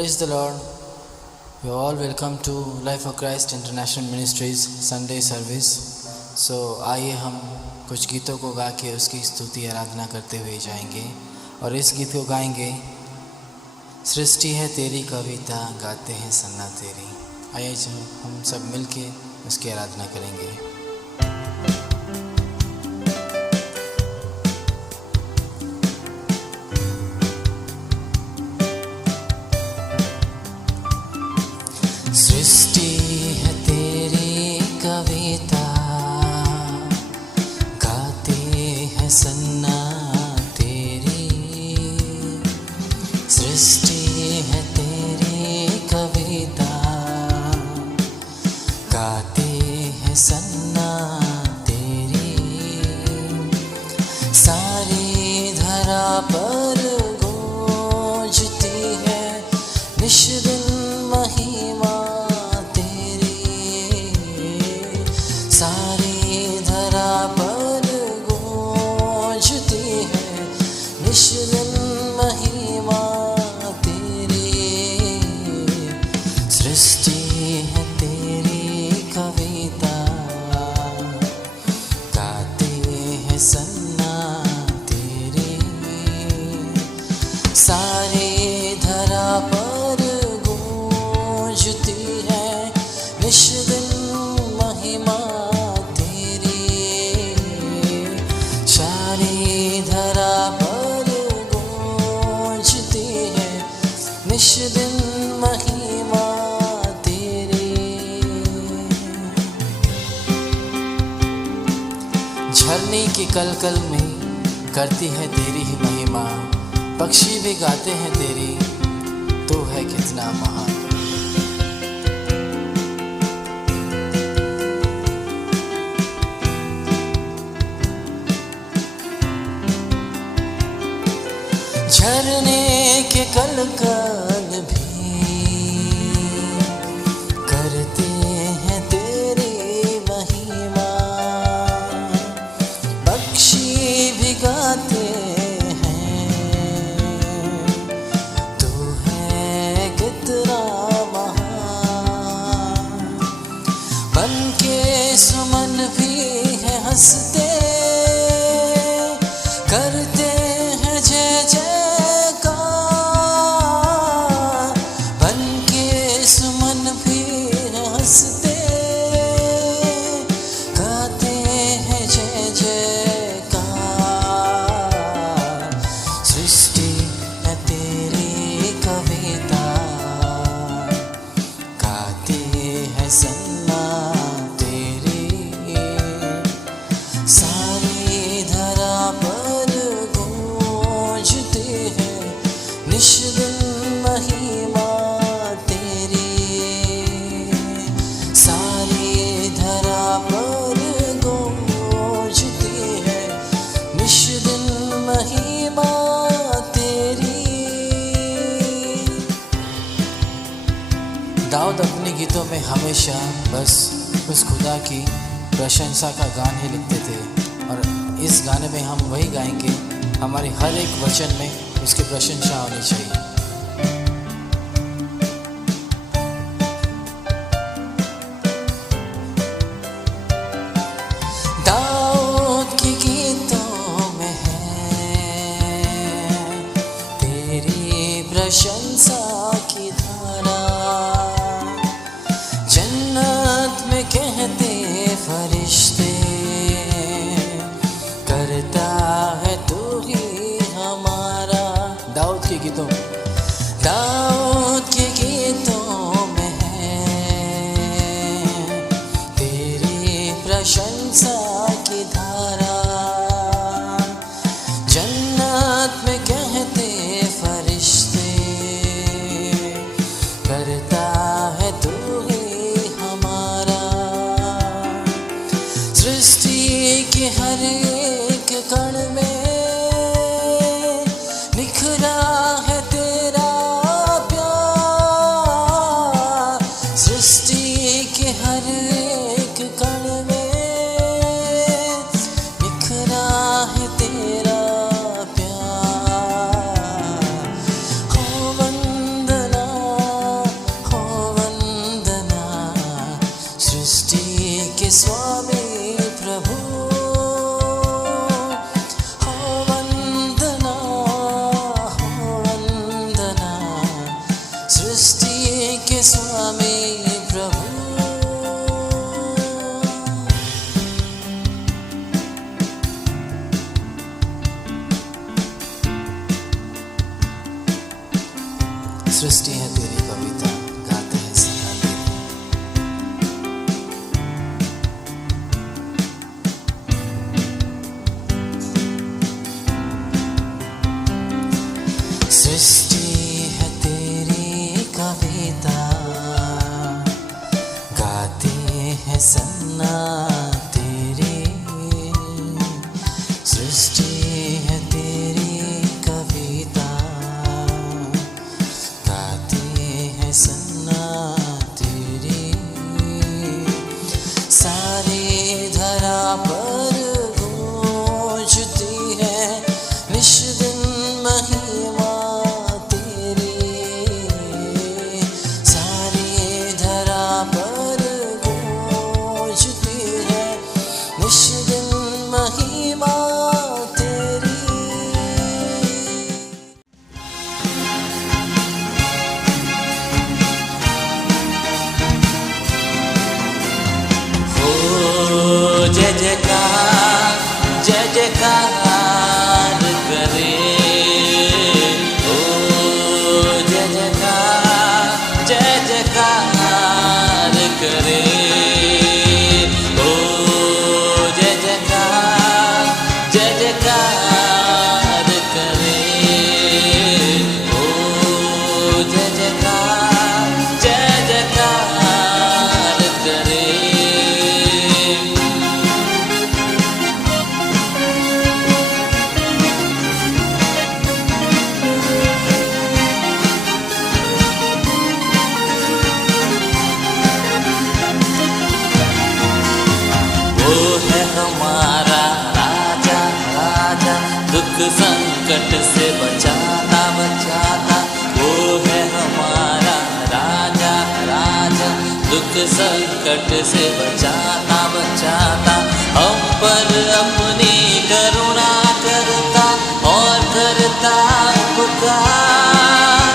Praise the Lord. You are all welcome to Life of Christ International Ministries Sunday service. So आइए हम कुछ गीतों को गा के उसकी स्तुति आराधना करते हुए जाएंगे और इस गीत को गाएंगे। सृष्टि है तेरी कविता, गाते हैं सन्ना तेरी। आइए हम सब मिलके उसकी आराधना करेंगे। सृष्टि है तेरी कविता, गाते हैं सन्ना तेरी। सृष्टि है तेरी कविता, गाते हैं सन्ना तेरी। सारी धरा पर गूंजती है निश दिन महिमा तेरी। सारी धरा पर गूंजती है निश दिन महिमा तेरी। सृष्टि है तेरी कविता, गाते हैं सन्ना तेरी। सारी धरा पर गूंजती है निश दिन महिमा तेरी। सारी धरा पर गूंजती है निश दिन महिमा तेरी। झरने की कलकल में करती है तेरी ही महिमा। पक्षी भी गाते हैं तेरी, तू है कितना महान। झरने के कलकल भी करते हैं तेरी महिमा। पक्षी भी गाते हैं, तू है कितना महान। बन के सुमन भी है हंसते, करते हैं जय जयकार। बन के सुमन भी है हंसते, गाते हैं जय जयकार। सृष्टि है तेरी कविता, गाते हैं सन्ना तेरी। सारी धरा पर गूंजती है निश दिन महिमा तेरी। सारी धरा पर गूंजती है निश दिन महिमा तेरी। दाऊद अपने गीतों में हमेशा बस उस खुदा की प्रशंसा का गान ही लिखते थे और इस गाने में हम वही गाएंगे। हमारे हर एक वचन में उसकी प्रशंसा होनी चाहिए। दाऊद के गीतों में है तेरी प्रशंसा की धारा। जन्नत में कहते फरिश्ते, करता है तू ही हमारा। दाऊद के गीतों में है तेरी प्रशंसा की धारा। जन्नत में कहते फरिश्ते, करता है तू ही हमारा। सृष्टि के हर एक कण में निखरा है तेरा प्यार। सृष्टि के हर एक कण में निखरा है तेरा प्यार। हो वंदना सृष्टि है तेरी कविता, गाते हैं सदा तेरी। सृष्टि है तेरी कविता, गाते हैं सन्ना तेरी। सृष्टि है तेरी कविता, गाते हैं सन्ना तेरी। सारी धरा पर गूंजती है निश दिन महिमा तेरी। सारी धरा पर गूंजती है निश दिन महिमा तेरी। हो जय जयकार, जय जयकार करे। हो जय जयकार, जय जयकार करे। हो जय जयकार, जय जयकार करे। हो जय जयकार, जय जयकार करे। वो है हमारा राजा, राजा दुख संकट से बचाता, बचाता। वो है हमारा राजा, राजा दुख संकट से बचाता, बचाता। हम पर अपनी करुणा करता और करता उपकार।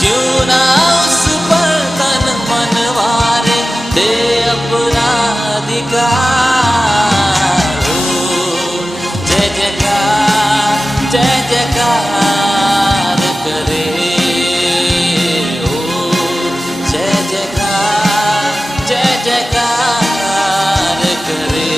क्यों ना उस पर तन मन वारे, दे अपना अधिकार। हो जय जयकार, जय जयकार करे। हो जय जयकार, जय जयकार करे।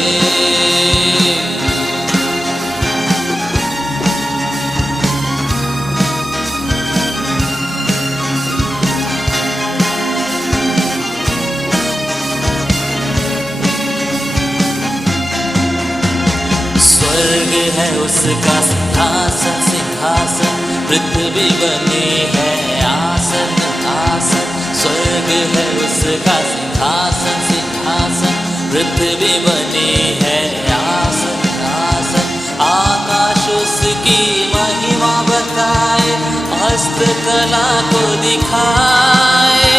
स्वर्ग है उसका सिंहासन, सिंहासन। पृथ्वी बनी है आसन, आसन। स्वर्ग है उसका सिंहासन, सिंहासन। पृथ्वी बनी है आसन, आसन। आकाश उसकी महिमा बताए, हस्तकला को दिखाए।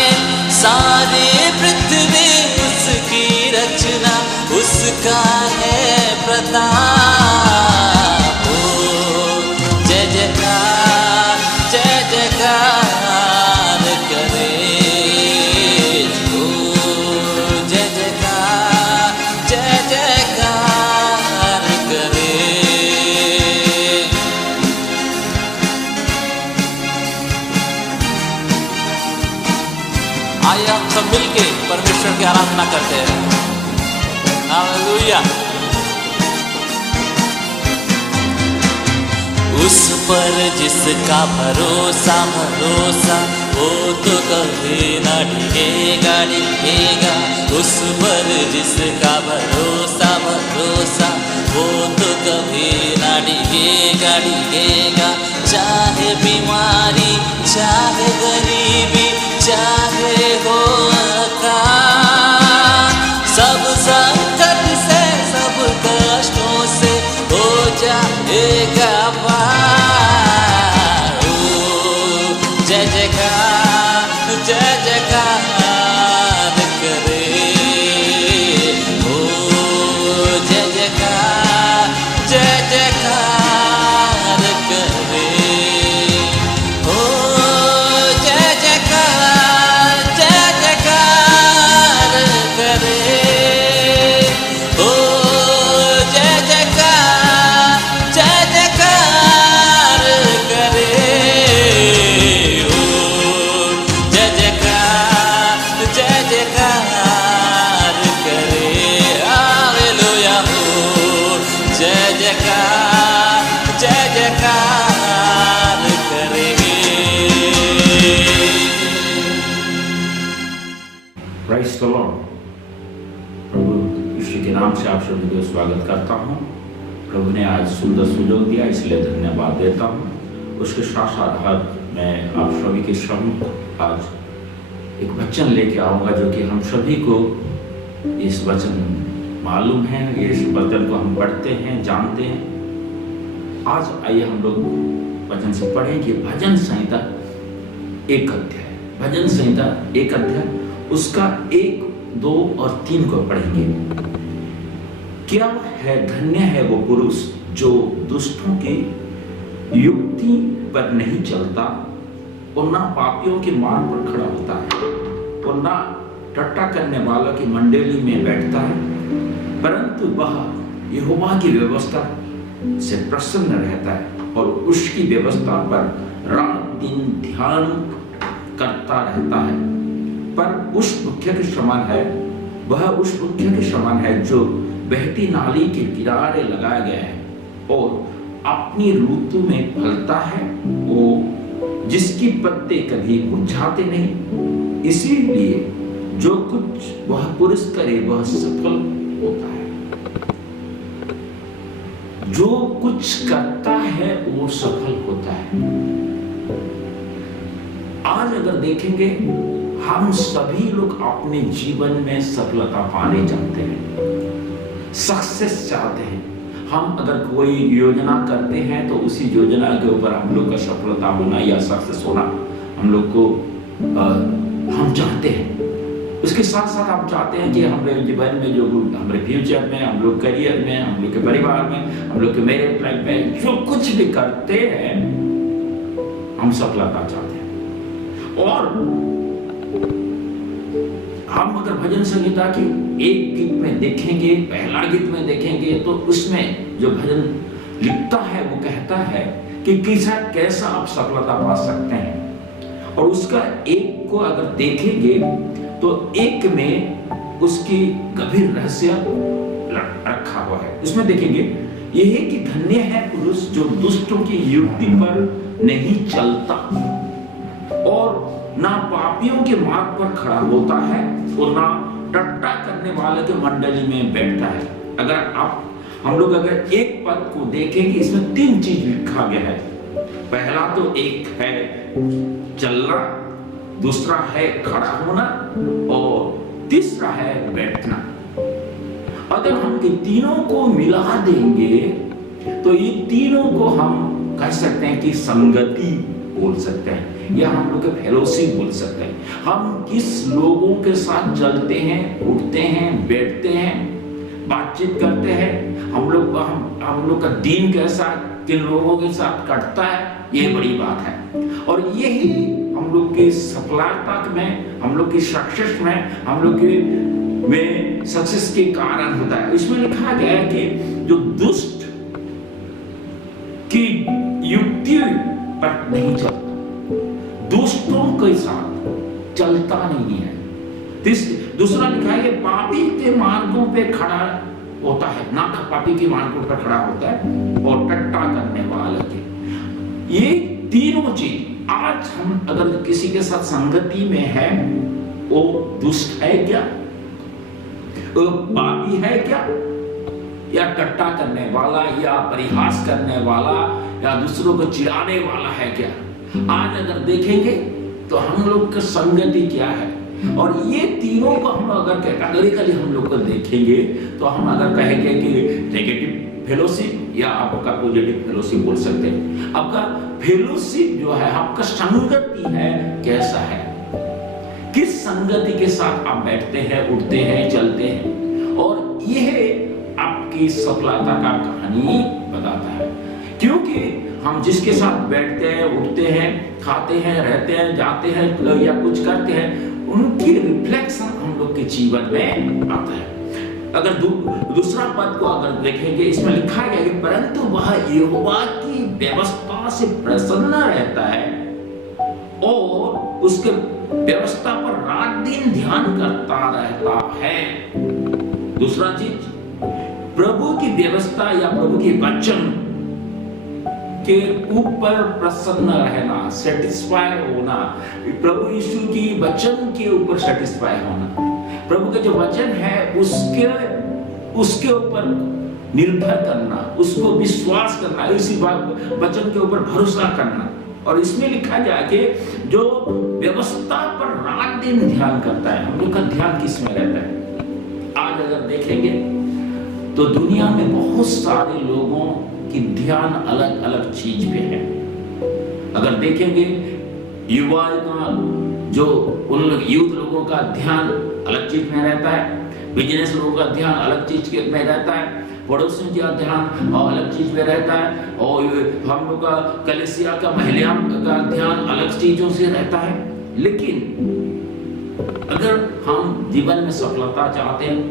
सारी पृथ्वी उसकी रचना, उसका है प्रताप। हो जय जयकार, जय जयकार करे। हो जय जयकार, जय जयकार करे। आइए हम सब मिलके परमेश्वर की आराधना करते हैं। हालेलुया। उस पर जिसका भरोसा, भरोसा, वो तो कभी न डिगेगा, डिगेगा। उस पर जिसका भरोसा, भरोसा, वो तो कभी न डिगेगा, डिगेगा। चाहे बीमारी, चाहे गरीबी, चाहे हो अकाल, सब संकट से, सब कष्टों से हो जाएगा पार। हो जय जयकार, जय जयकार करे। हो जय जयकार, जय जयकार करे। हो जय जयकार करेंगे। Praise the Lord. प्रभु यीशु के नाम से आप सभी को स्वागत करता हूँ। प्रभु ने आज सुंदर सुयोग दिया, इसलिए धन्यवाद देता हूँ। उसके साथ साथ मैं आप सभी के सम्मुख आज एक वचन लेके आऊँगा जो कि हम सभी को इस वचन मालूम है, इस वचन को हम पढ़ते हैं, जानते हैं। आज आइए हम लोग वचन से पढ़ेंगे भजन संहिता 1 अध्याय। भजन संहिता 1 अध्याय उसका 1, 2 और 3 को पढ़ेंगे। क्या है, धन्य है वो पुरुष जो दुष्टों की युक्ति पर नहीं चलता और ना पापियों के मार्ग पर खड़ा होता है और ना टट्टा करने वालों की मंडली में बैठता है, परंतु वह यहोवा की व्यवस्था से प्रसन्न रहता है और उसकी व्यवस्था पर रात दिन ध्यान करता रहता है। पर उस वृक्ष के समान है, वह उस वृक्ष के समान है जो बहती नाली के किनारे लगाया गया है और अपनी ऋतु में फलता है, वो जिसकी पत्ते कभी मुरझाते नहीं। इसीलिए जो कुछ वह पुरुष करे वह सफल होता है। जो कुछ करता है वो सफल होता है। आज अगर देखेंगे, हम सभी लोग अपने जीवन में सफलता पाने चाहते हैं, सक्सेस चाहते हैं। हम अगर कोई योजना करते हैं तो उसी योजना के ऊपर हम लोग का सफलता होना या सक्सेस होना हम लोग को हम चाहते हैं। उसके साथ साथ हम चाहते हैं कि हमारे जीवन में जो हमारे फ्यूचर में, हम लोग करियर में, हम लोग के परिवार में, हम लोग के मैरिज लाइफ में जो कुछ भी करते हैं हम सफलता चाहते हैं। और हम अगर भजन संहिता की एक गीत में देखेंगे, पहला गीत में देखेंगे, तो उसमें जो भजन लिखता है वो कहता है कि कैसा आप सफलता पा सकते हैं। और उसका एक को अगर देखेंगे तो एक में उसकी गंभीर रहस्य रखा हुआ है। उसमें देखेंगे यह कि धन्य है पुरुष जो दुष्टों की युक्ति पर नहीं चलता और ना पापियों के मार्ग पर खड़ा होता है और ना टट्टा करने वाले के मंडली में बैठता है। अगर हम लोग अगर एक पद को देखेंगे, इसमें 3 चीज लिखा गया है। पहला तो एक है चलना, दूसरा है खड़ा होना और तीसरा है बैठना। अगर हम इन तीनों को मिला देंगे तो ये तीनों को हम कह सकते हैं कि संगति बोल सकते हैं या हम लोग के फेलोशिप बोल सकते हैं। हम किस लोगों के साथ चलते हैं, उठते हैं, बैठते हैं, बातचीत करते हैं, हम लोग का दिन कैसा किन लोगों के साथ कटता है, ये बड़ी बात है। और यही हम लोग की सफलता में, हम लोग की सक्सेस में, हम लोग में सक्सेस के कारण होता है। इसमें लिखा गया है कि जो दुष्ट की युक्ति पर नहीं चलता, दुष्टों के साथ चलता नहीं है। दूसरा लिखा है कि पापी के मार्गों पे खड़ा होता है, ना पापी के मार्गों पर खड़ा होता है और टट्टा करने वाला के। ये तीनों चीज आज हम अगर किसी के साथ संगति में है, वो दुष्ट है क्या, वो पापी है क्या, या टट्टा करने वाला, या परिहास करने वाला, या दूसरों को चिढ़ाने वाला है क्या। आज अगर देखेंगे तो हम लोग की संगति क्या है। और ये तीनों को हम अगर कैटेगोरिकली हम लोग को देखेंगे तो हम अगर कहेंगे कि नेगेटिव फेलोशिप या आपका पॉजिटिव फेलोशिप बोल सकते हैं। आपका फेलोशिप जो है, आपका संगति है कैसा है, किस संगति के साथ आप बैठते हैं, उठते हैं, चलते हैं, और यह आपकी सफलता का कहानी बताता है। क्योंकि हम जिसके साथ बैठते हैं, उठते हैं, खाते हैं, रहते हैं, जाते हैं या कुछ करते हैं, उनकी रिफ्लेक्शन हम लोग के जीवन में आता है। अगर दूसरा पद को अगर देखेंगे, इसमें लिखा गया कि परंतु वह यहोवा की व्यवस्था से प्रसन्न रहता है और उसके व्यवस्था पर रात दिन ध्यान करता रहता है। दूसरा चीज, प्रभु की व्यवस्था या प्रभु के वचन के ऊपर प्रसन्न रहना, सेटिस्फाई होना, प्रभु यीशु की वचन के ऊपर सेटिस्फाई होना, प्रभु के जो वचन है उसके ऊपर निर्भर करना, उसको विश्वास करना, इसी वचन के ऊपर भरोसा करना। और इसमें लिखा गया कि जो व्यवस्था पर रात दिन ध्यान करता है। हम लोग का ध्यान किस में रहता है? आज अगर देखेंगे तो दुनिया में बहुत सारे लोगों की ध्यान अलग अलग चीज पे है। अगर देखेंगे युवा का जो यूथ लोगों का ध्यान अलग चीज में रहता है, बिजनेस लोगों का ध्यान अलग चीज में रहता है, पड़ोसियों का ध्यान अलग चीज में रहता है, और हम लोग का कलीसिया का महिलाओं का ध्यान अलग चीजों से रहता है। लेकिन अगर हम जीवन में सफलता चाहते हैं,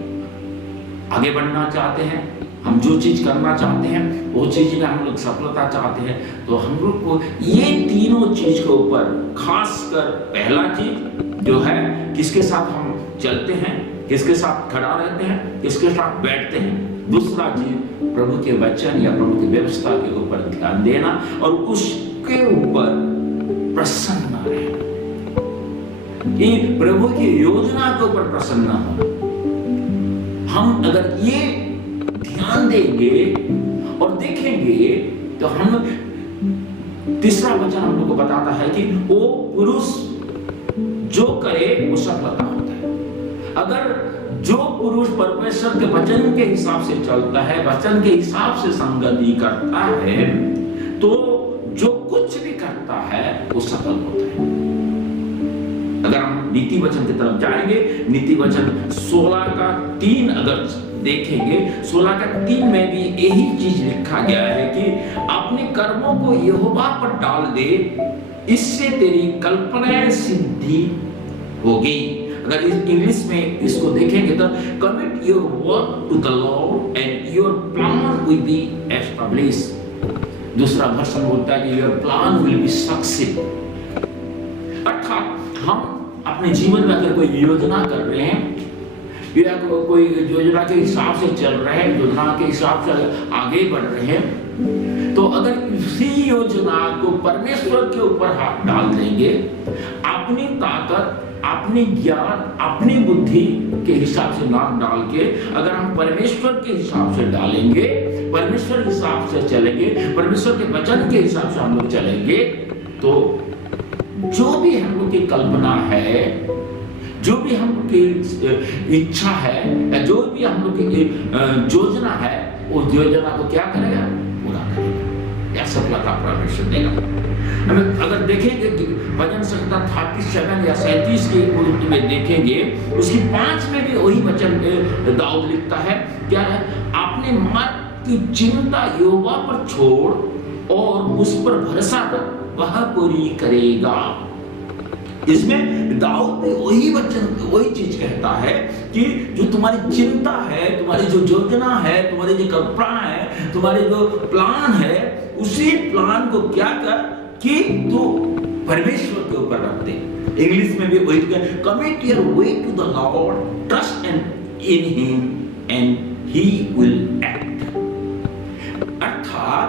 आगे बढ़ना चाहते हैं, हम जो चीज करना चाहते हैं वो चीज में हम लोग सफलता चाहते हैं, तो हम लोग को ये तीनों चीज के ऊपर खासकर पहला चीज जो है किसके साथ हम चलते हैं, किसके साथ खड़ा रहते हैं, किसके साथ बैठते हैं। दूसरा चीज प्रभु के वचन या प्रभु की व्यवस्था के ऊपर ध्यान देना और उसके ऊपर प्रसन्न रहना, कि प्रभु की योजना के ऊपर प्रसन्न होना। हम अगर ये ध्यान देंगे और देखेंगे तो हम तीसरा वचन हम लोग को बताता है कि वो पुरुष जो करे वो सफलता होता है। अगर जो पुरुष परमेश्वर के वचन के हिसाब से चलता है, वचन के हिसाब से संगति करता है, तो जो कुछ भी करता है वो सफल होता है। अगर हम नीति वचन की तरफ जाएंगे, नीति वचन 16:3 अगर देखेंगे, 16:3 में भी यही चीज लिखा गया है कि अपने कर्मों को यहोवा पर डाल दे, इससे तेरी कल्पनाएं सिद्धि होगी। अगर इंग्लिश में इसको देखेंगे तो commit your work to the lord and your plan will be established. दूसरा वर्जन बोलता है कि your plan will be succeed. अर्थात हम अपने जीवन में अगर कोई योजना कर रहे हैं या कोई योजना के हिसाब से चल रहे हैं, योजना के हिसाब से आगे बढ़ रहे हैं, तो अगर इसी योजना को परमेश्वर के ऊपर हाथ डाल देंगे, अपनी ताकत, अपनी ज्ञान, अपनी बुद्धि के हिसाब से नाम डाल के अगर हम परमेश्वर के हिसाब से डालेंगे, परमेश्वर के हिसाब से चलेंगे, परमेश्वर के वचन के हिसाब से हम लोग चलेंगे, तो जो भी हम लोग की कल्पना है, जो भी हम लोग की इच्छा है, या जो भी हम लोग की योजना है, उस योजना को क्या करेगा? पूरा करेगा, या सफलता परमेश्वर देगा। हमें अगर देखेंगे कि भजन संहिता 37 या 37 के उल्टी में देखेंगे, उसकी 5 में भी वही वचन दाऊद लिखता है, क्या है? आपने मार्ग की चिंता यहोवा पर छोड़ और उस पर भरोसा रख, वह पूरी करेगा। इसमें दाऊद भी वही वचन, वही चीज कहता है कि जो तुम्हारी चिंता है, तुम्हारी जो योजना है, तुम्हारी जो कल्पना है, तुम्हारे जो प्लान है, उसी प्लान को क्या कर कि तू परमेश्वर के ऊपर रख दे। इंग्लिश में भी वही commit your way to the lord, trust in him and he will act. अर्थात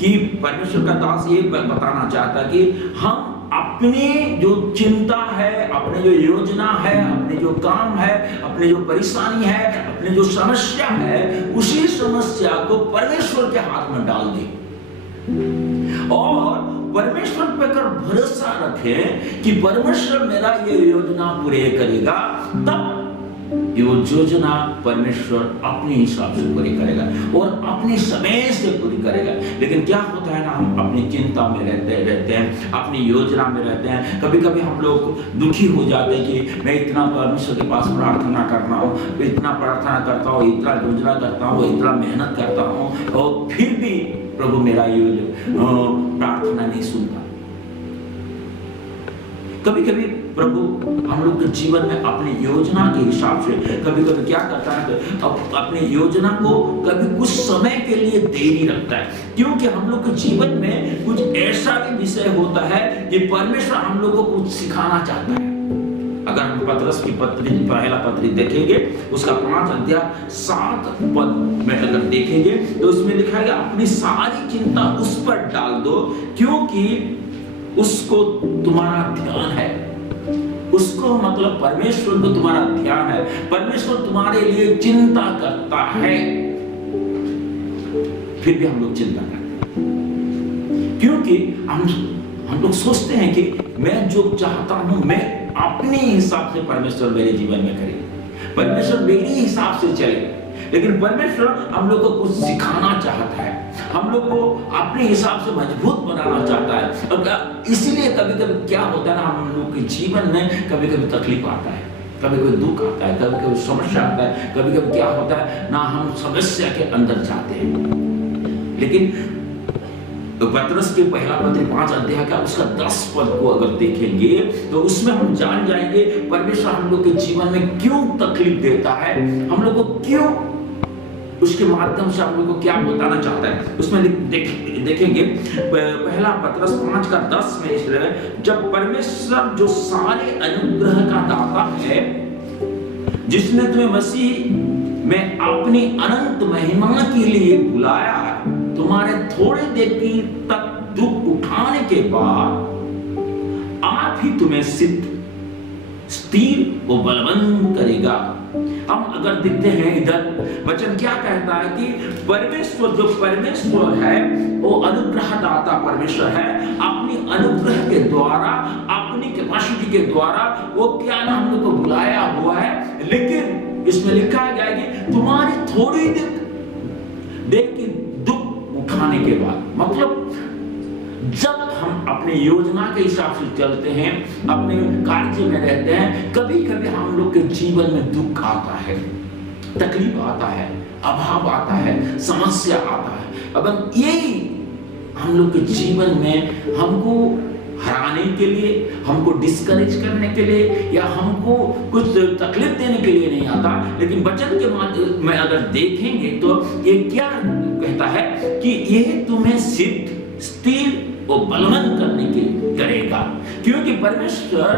कि परमेश्वर का दास ये बताना चाहता कि हम अपनी जो चिंता है, अपनी जो योजना है, अपने जो काम है, अपनी जो परेशानी है, अपनी जो समस्या है, उसी समस्या को परमेश्वर के हाथ में डाल दे और परमेश्वर पर कर भरोसा रखें कि परमेश्वर मेरा ये योजना पूरे करेगा। तब ये योजना परमेश्वर अपने हिसाब से पूरी करेगा और अपने समय से पूरी करेगा। लेकिन क्या होता है ना, हम अपनी चिंता में रहते हैं, अपनी योजना में रहते हैं। कभी कभी हम लोग दुखी हो जाते हैं कि मैं इतना परमेश्वर के पास प्रार्थना करना हूँ, इतना प्रार्थना करता हूँ, इतना योजना करता हूँ, इतना मेहनत करता हूँ, और फिर भी प्रभु मेरा प्रार्थना नहीं सुनता। कभी कभी प्रभु हम लोग के जीवन में अपनी योजना के हिसाब से कभी कभी क्या करता है, अपनी योजना को कभी कुछ समय के लिए देरी रखता है, क्योंकि हम लोग के जीवन में कुछ ऐसा भी विषय होता है कि परमेश्वर हम लोग को कुछ सिखाना चाहता है। अगर हम पतरस की पत्री पहला पत्री देखेंगे, उसका 5 अध्याय 7 पद में अगर देखेंगे तो उसमें लिखा है अपनी सारी चिंता उस पर डाल दो क्योंकि उसको तुम्हारा ध्यान है। उसको मतलब परमेश्वर को तुम्हारा ध्यान है, परमेश्वर तुम्हारे लिए चिंता करता है। फिर भी हम लोग चिंता करते हैं क्योंकि हम लोग सोचते हैं कि मैं जो चाहता हूं मैं अपने हिसाब से परमेश्वर मेरे जीवन में करे, परमेश्वर मेरे हिसाब से चले। लेकिन परमेश्वर हम लोग को कुछ सिखाना चाहता है, हम लोग को अपने हिसाब से मजबूत बनाना चाहता है। और इसीलिए कभी कभी क्या होता है ना, हम लोग के जीवन में कभी कभी तकलीफ आता है, कभी कभी दुख आता है, कभी कभी समस्या आता है, कभी कभी क्या होता है ना, हम समस्या के अंदर जाते हैं। लेकिन पतरस के पहला पत्र 5 अध्याय का उसका 10 पद को अगर देखेंगे तो उसमें हम जान जाएंगे परमेश्वर हम लोग के जीवन में क्यों तकलीफ देता है, हम लोग को क्यों, उसके माध्यम से हम लोग को क्या बताना चाहता है। उसमें देखेंगे पहला पतरस 5 का 10 में इसलिए जब परमेश्वर जो सारे अनुग्रह का दाता है, जिसने तुम्हें मसीह में अपनी अनंत महिमा के लिए बुलाया है, तुम्हारे थोड़े देर तक दुख उठाने के बाद आप ही तुम्हें सिद्ध, स्थिर और बलवंत करेगा। हम अगर देखते हैं इधर वचन क्या कहता है कि परमेश्वर जो परमेश्वर है वो अनुग्रह दाता परमेश्वर है। अपनी अनुग्रह के द्वारा, अपनी कैपेसिटी के द्वारा वो क्या ना हम लोग को बुलाया हुआ है। लेकिन इसमें लिखा गया है कि तुम्हारी थोड़ी देर की दुख उठाने के बाद, मतलब जब हम अपने योजना के हिसाब से चलते हैं, अपने कार्य में रहते हैं, कभी कभी हम लोग के जीवन में दुख आता है, तकलीफ आता है, अभाव आता है, समस्या आता है। अब यही हम लोग के जीवन में हमको हराने के लिए, हमको डिस्करेज करने के लिए या हमको कुछ तकलीफ देने के लिए नहीं आता। लेकिन वचन के माध्यम में अगर देखेंगे तो ये क्या कहता है कि यह तुम्हें सिद्ध, स्थिर और बलवंत करने के करेगा। क्योंकि परमेश्वर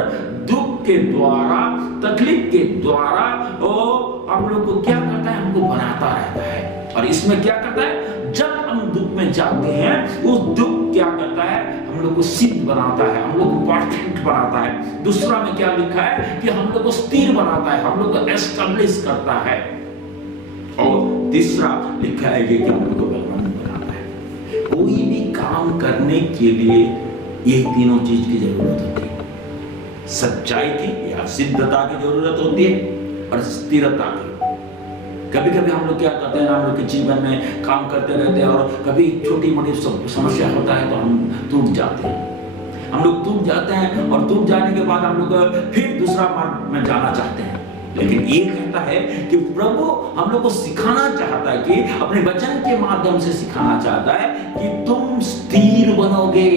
दुख के द्वारा, तकलीफ के द्वारा वो हम लोग को क्या करता है, हमको बनाता रहता है। और इसमें क्या करता है, जब हम दुख में जाते हैं उस दुख क्या करता है, हम लोग को सिद्ध बनाता है, हम लोग को परफेक्ट बनाता है। दूसरा में क्या लिखा है कि हम लोग को स्थिर बनाता है, हम लोग को एस्टेब्लिश करता है। और तीसरा लिखा है कि हम लोग को बलवंत बनाता है। कोई भी काम करने के लिए ये तीनों चीज की जरूरत होती है। सच्चाई की या सिद्धता की जरूरत होती है और स्थिरता की। कभी कभी हम लोग क्या करते हैं, हम लोग के जीवन में काम करते रहते हैं और कभी छोटी मोटी समस्या होता है तो हम टूट जाते हैं। हम लोग टूट जाते हैं और टूट जाने के बाद हम लोग फिर दूसरा मार्ग में जाना चाहते हैं। लेकिन ये कहता है कि प्रभु हम लोग को सिखाना चाहता है, कि अपने वचन के माध्यम से सिखाना चाहता है कि तुम स्थिर बनोगे,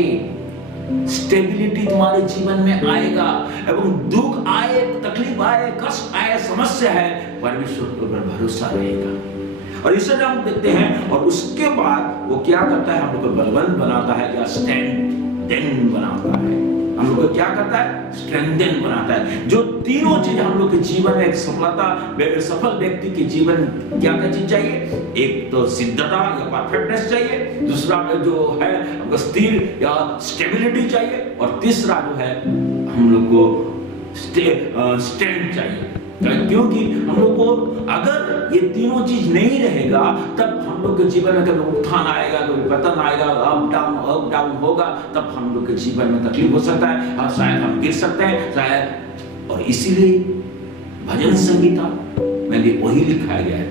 स्टेबिलिटी तुम्हारे जीवन में आएगा। एवं दुख आए, तकलीफ आए, कष्ट आए, समस्या है, परमेश्वर पर भरोसा रहेगा। और इसे हम देखते हैं और उसके बाद वो क्या करता है, हम लोग को बलवंत बनाता है, क्या स्ट्रेंथन बनाता है। हम लोग को क्या करता है, स्ट्रेंथन बनाता है। जो तीनों चीज हम लोग के जीवन में एक सफल व्यक्ति के जीवन क्या क्या चीज चाहिए, एक तो सिद्धता या परफेक्टनेस चाहिए, दूसरा जो है हमको स्थिर या स्टेबिलिटी चाहिए, और तीसरा जो है हम लोग को स्ट्रेंथ चाहिए। क्योंकि हम लोग को अगर ये तीनों चीज नहीं रहेगा तब हम लोग के जीवन में कभी उत्थान आएगा, कभी पतन आएगा, अप डाउन होगा, तब हम लोग के जीवन में तकलीफ हो सकता है और शायद हम गिर सकते हैं शायद। और इसीलिए भजन संगीता में भी वही लिखा गया है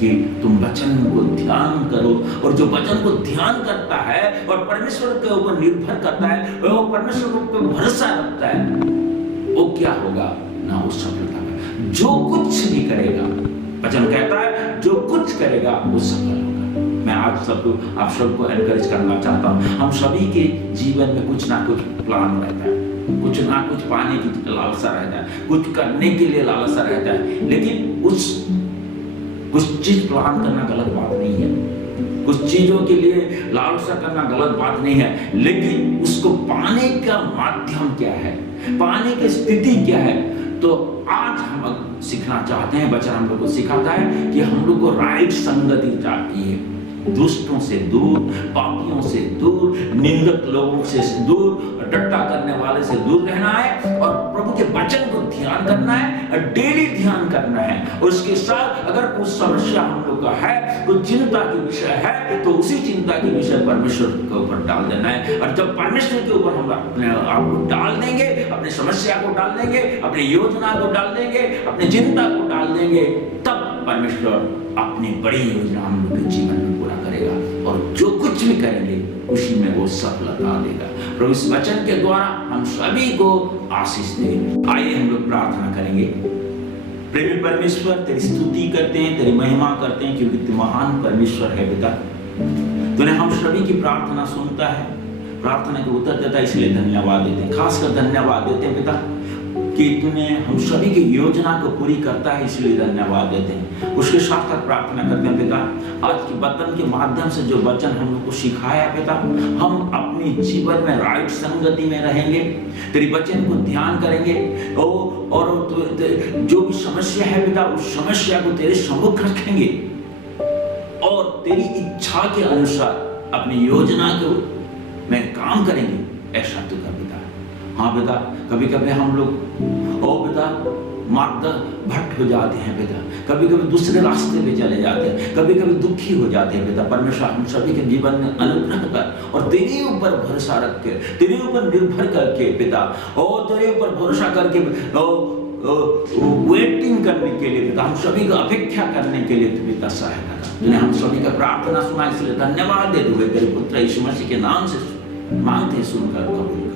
कि तुम वचन को ध्यान करो, और जो वचन को ध्यान करता है और परमेश्वर के ऊपर निर्भर करता है, वो परमेश्वर के ऊपर भरोसा रखता है, वो क्या होगा ना, वो सफलता। जो कुछ भी करेगा, वचन कहता है जो कुछ करेगा वो सफल होगा। मैं आज सबको, आप सबको एनकरेज करना चाहता हूँ। हम सभी के जीवन में कुछ ना कुछ प्लान रहता है, कुछ ना कुछ पाने की लालसा रहता है, कुछ करने के लिए लालसा रहता है। लेकिन कुछ चीज प्लान करना गलत बात नहीं है, कुछ चीजों के लिए लालसा करना गलत बात नहीं है। लेकिन उसको पाने का माध्यम क्या है, पाने की स्थिति क्या है, तो आज हम सीखना चाहते हैं, वचन हम लोग को सिखाता है कि हम लोग को राइट संगति चाहिए, दुष्टों से दूर, पापियों से दूर, निंदक लोगों से दूर, टट्टा करने वाले से दूर रहना है और प्रभु के वचन को ध्यान करना है और डेली ध्यान करना है। और उसके साथ अगर कुछ समस्या हम लोग का है, कुछ चिंता की विषय है, तो उसी चिंता के विषय परमेश्वर के ऊपर डाल देना है। और जब परमेश्वर के ऊपर हम अपने आप को डाल देंगे, अपनी समस्या को डाल देंगे, अपनी योजना को डाल देंगे, अपनी चिंता को डाल देंगे, तब परमेश्वर अपनी बड़ी योजना हम लोग के जीवन में पूरा करेगा और जो कुछ भी करेंगे उसी में वो सफलता देगा। प्रभु इस वचन के द्वारा हम सभी को आशीष दे। आइए हम लोग प्रार्थना करेंगे। प्रेमी परमेश्वर, तेरी स्तुति करते हैं, तेरी महिमा करते हैं, क्योंकि तू महान परमेश्वर है पिता। तूने हम सभी की प्रार्थना सुनता है, प्रार्थना के उत्तर देता है, इसलिए धन्यवाद देते हैं। खासकर धन्यवाद देते हैं पिता कि तूने हम सभी की योजना को पूरी करता है, इसलिए धन्यवाद देते हैं। उसके साथ साथ प्रार्थना करते हैं पिता, आज के वचन के माध्यम से जो वचन हम लोग को सिखाया पिता, हम अपने जीवन में राइट संगति में रहेंगे, तेरी वचन को ध्यान करेंगे और जो भी समस्या है पिता, उस समस्या को तेरे सम्मुख रखेंगे और तेरी इच्छा के अनुसार अपनी योजना को में काम करेंगे। ऐसा तू कर पिता। हाँ पिता, कभी कभी हम लोग पिता मार्ग भट्ट हो जाते हैं पिता, कभी कभी दूसरे रास्ते पे चले जाते हैं, कभी कभी दुखी हो जाते हैं पिता। परमेश्वर हम सभी के जीवन में अनुग्रह कर और तेरे ऊपर भरोसा रख के, तेरे ऊपर निर्भर करके पिता, और तेरे ऊपर भरोसा करके वेटिंग करने के लिए पिता, हम सभी को अपेक्षा करने के लिए पिता सहायता कर। तूने हम सभी का प्रार्थना सुना, इसलिए धन्यवाद देते हुए तेरे पुत्र यीशु मसीह के नाम से मांगते सुनकर कबूल।